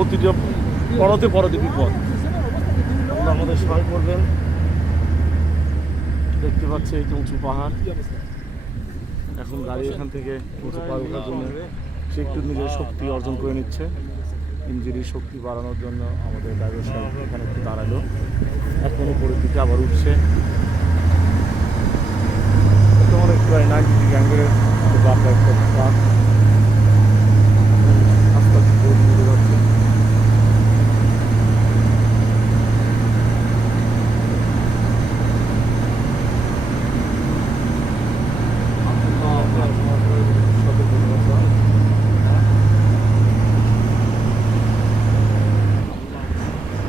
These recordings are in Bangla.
প্রতিটা পরতে পরতে বিপদ। আপনারা আমাদের সহায় করবেন। দেখতে পাচ্ছি এই উঁচু পাহাড়, এখন গাড়ি এখান থেকে উঁচু পাহাড় ওঠার জন্য সে একটু নিজের শক্তি অর্জন করে নিচ্ছে। ইঞ্জিনের শক্তি বাড়ানোর জন্য আমাদের ড্রাইভার সাহেব এখানে একটু দাঁড়ালো, এখন উপরের দিকে আবার উঠছে। অনেক প্রায় 90 ডিগ্রি অ্যাঙ্গেলের বাঁকা একটা ট্রাক আস্তে আস্তে ঘুরে যাচ্ছে।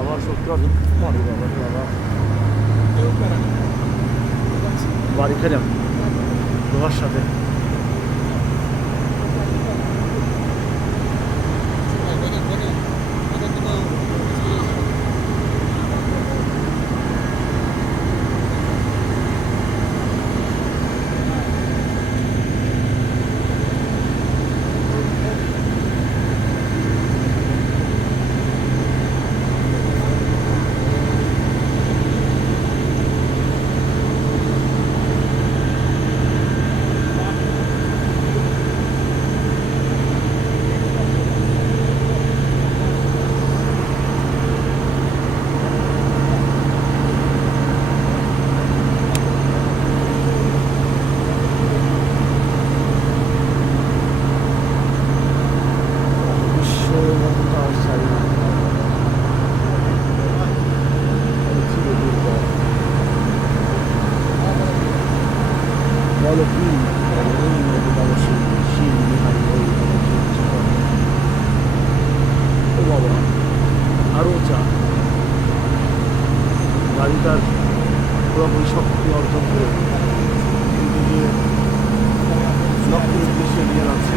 আবার সত্যি অর্জন বাড়ি খেলাম তোমার সাথে। আরও চা গাড়িটার পুরোপুরি শক্তি অর্জন করে লক্ষ্যের উদ্দেশ্যে নিয়ে যাচ্ছে।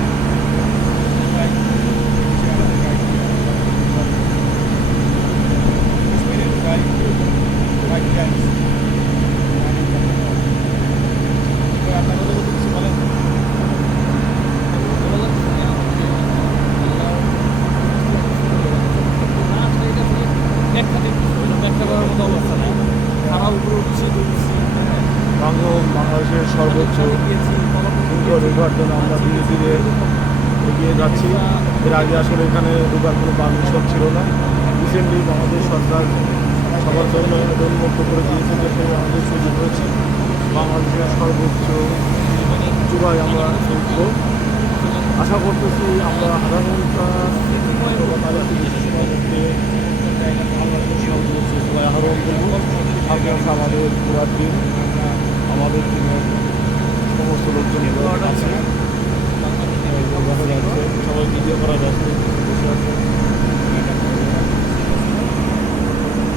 বাংলাদেশের সর্বোচ্চ ঢোকার জন্য আমরা ধীরে ধীরে এগিয়ে যাচ্ছি। এর আগে আসলে এখানে ঢোকার কোনো পারমিশন ছিল না। রিসেন্টলি বাংলাদেশ সরকার সবার জন্য উন্মুক্ত করে দিয়েছে, যেটা আমাদের সুযোগ হয়েছে। বাংলাদেশের সর্বোচ্চ চূড়ায় আমরা উঠবো। আশা করতেছি আমরা আধা ঘন্টা আহরণ করবো। আমাদের পুরা টিম, আমাদের টিমের সমস্ত লোকজন আছে, সবাই ভিডিও করা যাচ্ছে।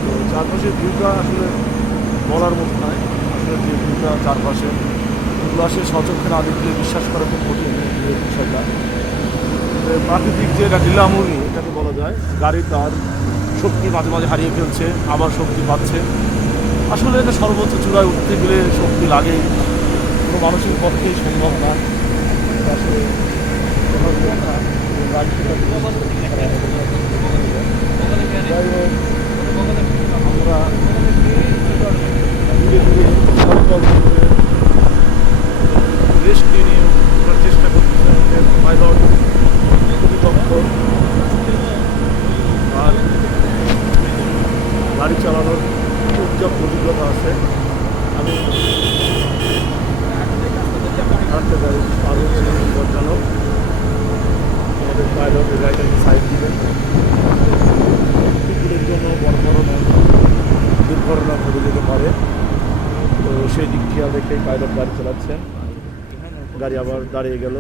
তো চারপাশের ভিউটা আসলে বলার মতো নয়। আসলে যে ভিউটা চারপাশে, এগুলো আসলে সচক্ষে না দেখলে বিশ্বাস করা খুব কঠিন এই বিষয়টা। প্রাকৃতিক যে এটা লীলামূর্তি এটাকে বলা যায়। গাড়ি তার শক্তি মাঝে মাঝে হারিয়ে ফেলছে, আবার শক্তি পাচ্ছে। আসলে এটা সর্বোচ্চ চূড়ায় উঠতে গেলে শক্তি লাগেই, কোনো মানুষের পক্ষেই সম্ভব না। আসলে যাই হোক, আমরা ধীরে ধীরে রেস্ট নিয়ে ওঠার চেষ্টা করতেছি। আমাদের পাইলট খুবই দক্ষ, আর গাড়ি চালানোর উজ্জ্বল অভিজ্ঞতা আছে। আমি হাঁটতে পারি আরও বিপজ্জনক। আমাদের পাইলট রাইডারকে সাইড দিবেন। কুকুরের জন্য বড় ধরনের দুর্ঘটনা ঘটে যেতে পারে, তো সেই দিক খেয়াল রেখে পাইলট গাড়ি চালাচ্ছেন। গাড়ি আবার দাঁড়িয়ে গেল,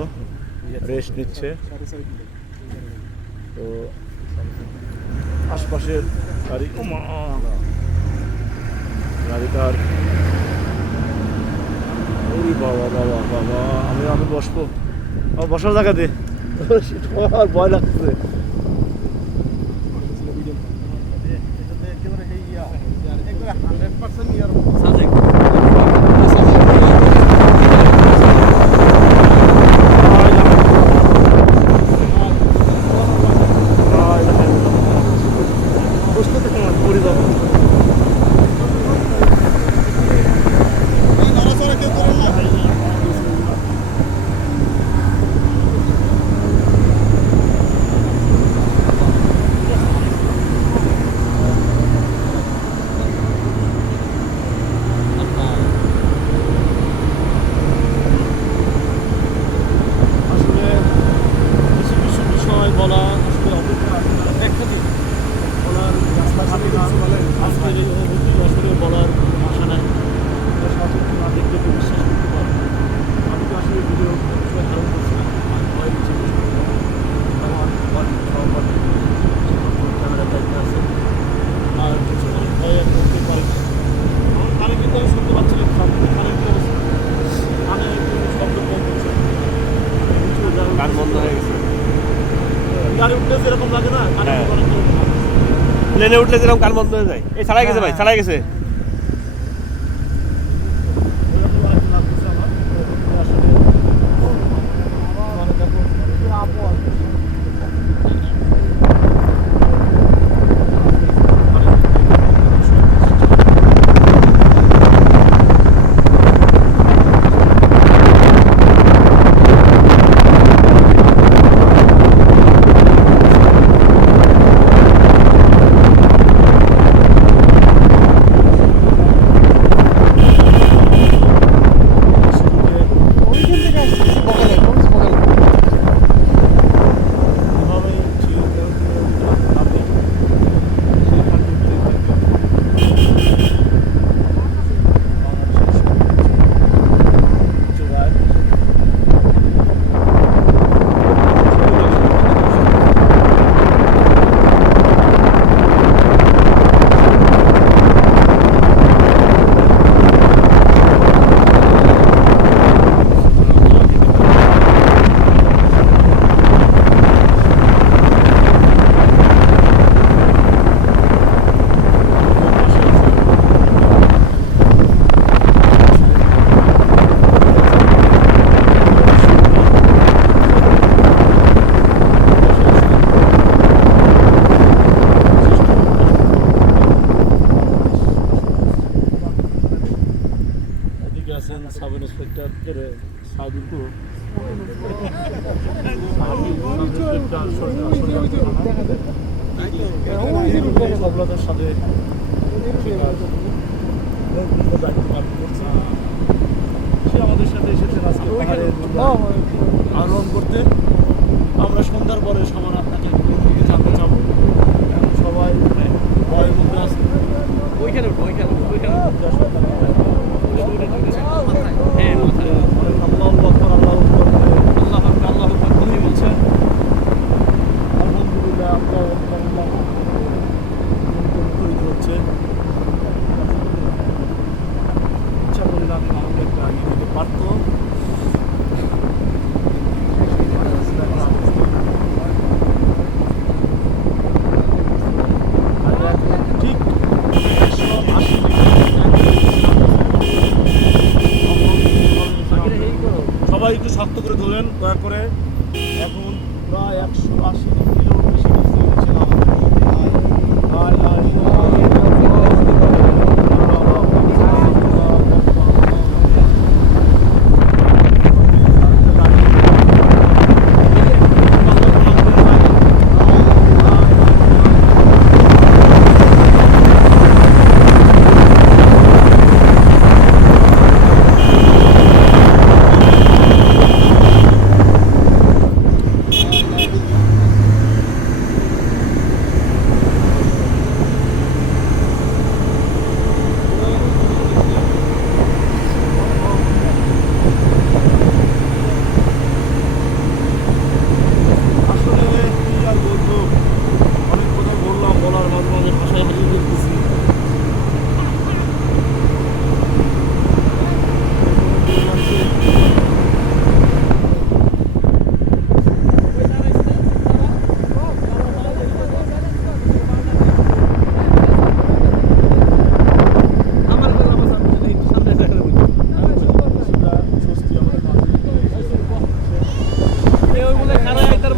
রেস্ট নিচ্ছে। তো আশপাশের গাড়ি গাড়িটার ওই বাবা বাবা বাবা, আমি বসবো, আমার বসার জায়গা দে, ভয় লাগছে। আজকের এই অনুভূতি আসলে বলার কোনো ভাষা নাই। এটা সচক্ষে না দেখলে কেউ বিশ্বাস করতে পারবে না। আমি তো আসলে ভিডিও সময় ধারণ করছি না, আমি ভয় নিচ্ছে আমার সহপাঠী ক্যামেরা দায়িত্বে আছে, আর কিছু মানুষ ভয় আর করতে পারে না। আমার কানে কিন্তু আমি শুনতে পাচ্ছি না, কানের কি অবস্থা, কানে কোনো শব্দ কম হচ্ছে, গান বন্ধ হয়ে গেছে। গাড়ি উঠলে যেরকম লাগে না, কানে হ্যাঁ। অনেক প্লেনে উঠলে যেরকম গান বন্ধ হয়ে যায়। এই ছাড়াই গেছে ভাই, ছাড়াই গেছে। সাব ইন্সপেক্টর সাদুলপুর সফলতার সাথে দায়িত্ব পালন করছে। সে আমাদের সাথে এসেছেন আজকে পাহাড়ে আরোহণ করতে। আমরা সন্ধ্যার পরে সবার আপনাকে দিকে জানতে চাবো। এখন সবাই ভয়ের মধ্যে আছে। ওইখানে হচ্ছে ইচ্ছা করলে আমি আমাকে একটা আগে দিতে পারতো। ঠিক 180 সবাই একটু শক্ত করে ধরেন দয়া করে।